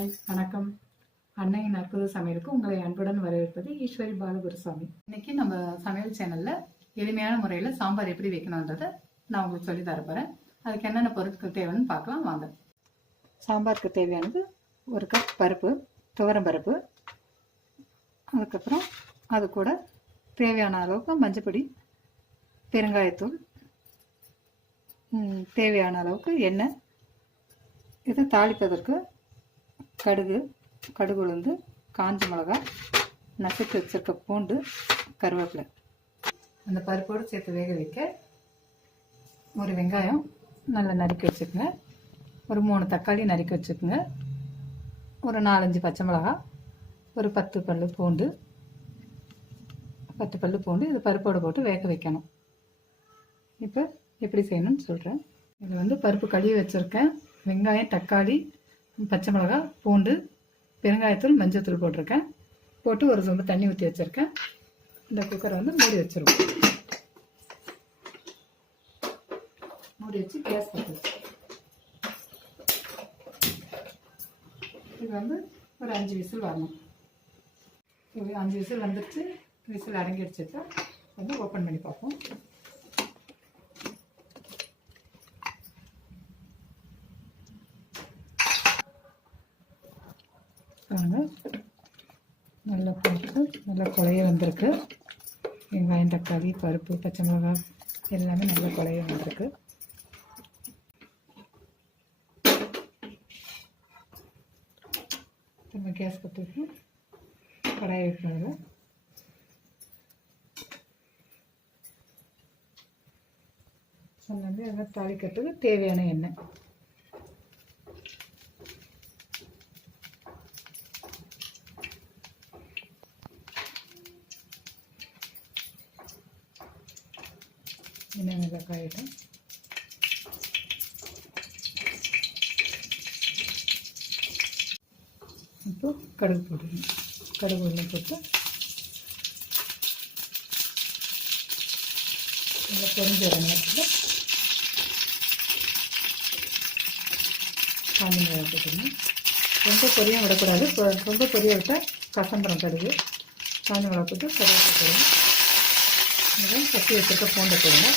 Hi வணக்கம். அன்னையின் அற்புத சமையலுக்கு உங்களை அன்புடன் வரவேற்பது ஈஸ்வரி பாலகுருசாமி. இன்னைக்கு நம்ம சமையல் சேனல்ல எளிமையான முறையில் சாம்பார் எப்படி வைக்கணுன்றதை நான் உங்களுக்கு சொல்லி தரப்போறேன். அதுக்கு என்னென்ன பொருட்கள் தேவைன்னு பார்க்கலாம் வாங்க. சாம்பாருக்கு தேவையானது ஒரு கப் பருப்பு, துவரம் பருப்பு, அதுக்கப்புறம் அது கூட தேவையான அளவுக்கு மஞ்சப்பொடி, பெருங்காயத்தூள், தேவையான அளவுக்கு எண்ணெய். இது தாளிப்பதற்கு கடுகு உளுந்து, காஞ்ச மிளகாய், நசுக்கி வச்சிருக்க பூண்டு, கருவேப்பிலை. அந்த பருப்போடு சேர்த்து வேக வைக்க ஒரு வெங்காயம் நல்லா நறுக்கி வச்சுக்கோங்க, ஒரு 3 தக்காளி நறுக்கி வச்சுக்கோங்க, ஒரு 4-5 பச்சை மிளகாய், ஒரு 10 பல்லு பூண்டு இது பருப்போடு போட்டு வேக வைக்கணும். இப்போ எப்படி செய்யணும்னு சொல்கிறேன். இதில் பருப்பு கழுவி வச்சுருக்கேன். வெங்காயம், தக்காளி, பச்சை மிளகாய், பூண்டு, பெருங்காயத்தூள், மஞ்சத்தூள் போட்டிருக்கேன். போட்டு ஒரு சொம்பு தண்ணி ஊற்றி வச்சுருக்கேன். இந்த குக்கரை மூடி வச்சுருவோம். மூடி வச்சு கேஸ் பற்ற வச்சு இது ஒரு 5 விசில் வரணும். 5 விசில் வந்துடுச்சு. விசில் அடங்கிடுச்சு. ஓப்பன் பண்ணி பார்ப்போம். நல்லா போட்டு நல்லா குழைய வந்திருக்கு. வெங்காயம், தக்காளி, பருப்பு, பச்சை மிளகாய் எல்லாமே நல்லா குழைய வந்திருக்கு. நம்ம கேஸ் பற்றிட்டு கடாயை வைக்கணும். சொன்னது எல்லாம் தாளிக்கிறதுக்கு தேவையான எண்ணெய். எண்ணெய் நல்லா காயட்டும். இப்போ கடுகு போடுங்க. கடுகு உள்ள போட்டு நல்லா பொரிஞ்ச நேரத்தில் காஞ்ச மிளகாய் போட்டுக்கணும். ரொம்ப பொரியாக விடக்கூடாது. ரொம்ப பொரிய விட்டால் கசம்பரம் கடுகு. காஞ்ச மிளகாய் போட்டு கருவேப்பிலை போடுங்க. கட்டி வச்சுருக்க பூண்டை போடுங்க.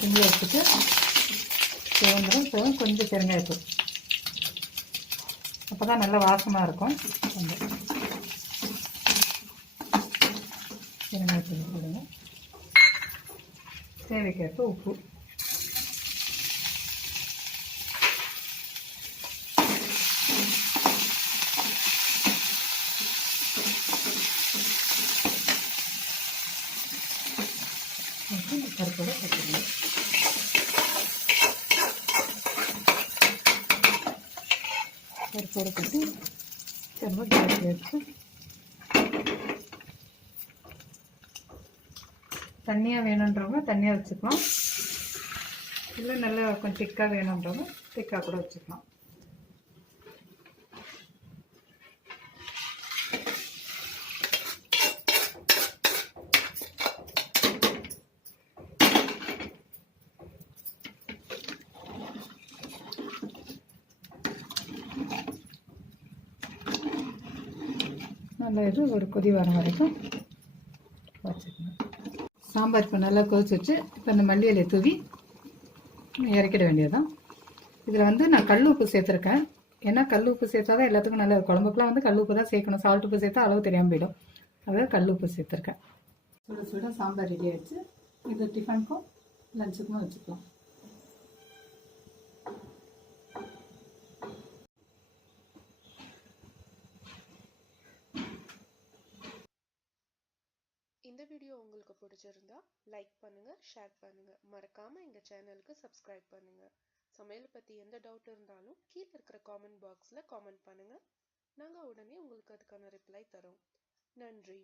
கிண்டி வச்சுட்டு சிவந்துடும். கொஞ்சம் பெருங்காயத்தூள், அப்போ தான் நல்லா வாசமாக இருக்கும். பெருங்காயத்தூள் போடுங்க. தேவைக்கேற்ப உப்பு. பருப்போட கட்டிடுங்க. பருப்போட கட்டி திரும்ப கேஸ் வச்சு தண்ணியாக வேணுன்றவங்க தண்ணியாக வச்சுக்கலாம். இல்லை நல்லா கொஞ்சம் திக்காக வேணுன்றவங்க திக்காக கூட வச்சுக்கலாம். நல்லா இது ஒரு கொதி வர வரைக்கும் வச்சுக்கணும். சாம்பார் இப்போ நல்லா கொதிச்சு வச்சு இப்போ இந்த மல்லி இலையை தூவி இறக்கிட வேண்டியதுதான். இதில் நான் கல் உப்பு சேர்த்துருக்கேன். ஏன்னா கல் உப்பு சேர்த்தா தான் எல்லாத்துக்கும் நல்லது. குழம்புக்குலாம் கல் உப்பு தான் சேர்க்கணும். சால்ட் உப்பு சேர்த்தா அளவு தெரியாமல் போயிடும். அதாவது கல் உப்பு சேர்த்துருக்கேன். சுட சாம்பார் ரெடி ஆகிடுச்சு. இது டிஃபனுக்கும் லஞ்சுக்கும் வச்சுக்கலாம். இந்த வீடியோ உங்களுக்கு பிடிச்சிருந்தா லைக் பண்ணுங்க, ஷேர் பண்ணுங்க, மறக்காம எங்க சேனலுக்கு சப்ஸ்கிரைப் பண்ணுங்க. சமையல் பத்தி எந்த டவுட் இருந்தாலும் கீழே இருக்கிற காமெண்ட் பாக்ஸ்ல காமெண்ட் பண்ணுங்க. நாங்க உடனே உங்களுக்கு அதுக்கான ரிப்ளை தரோம். நன்றி.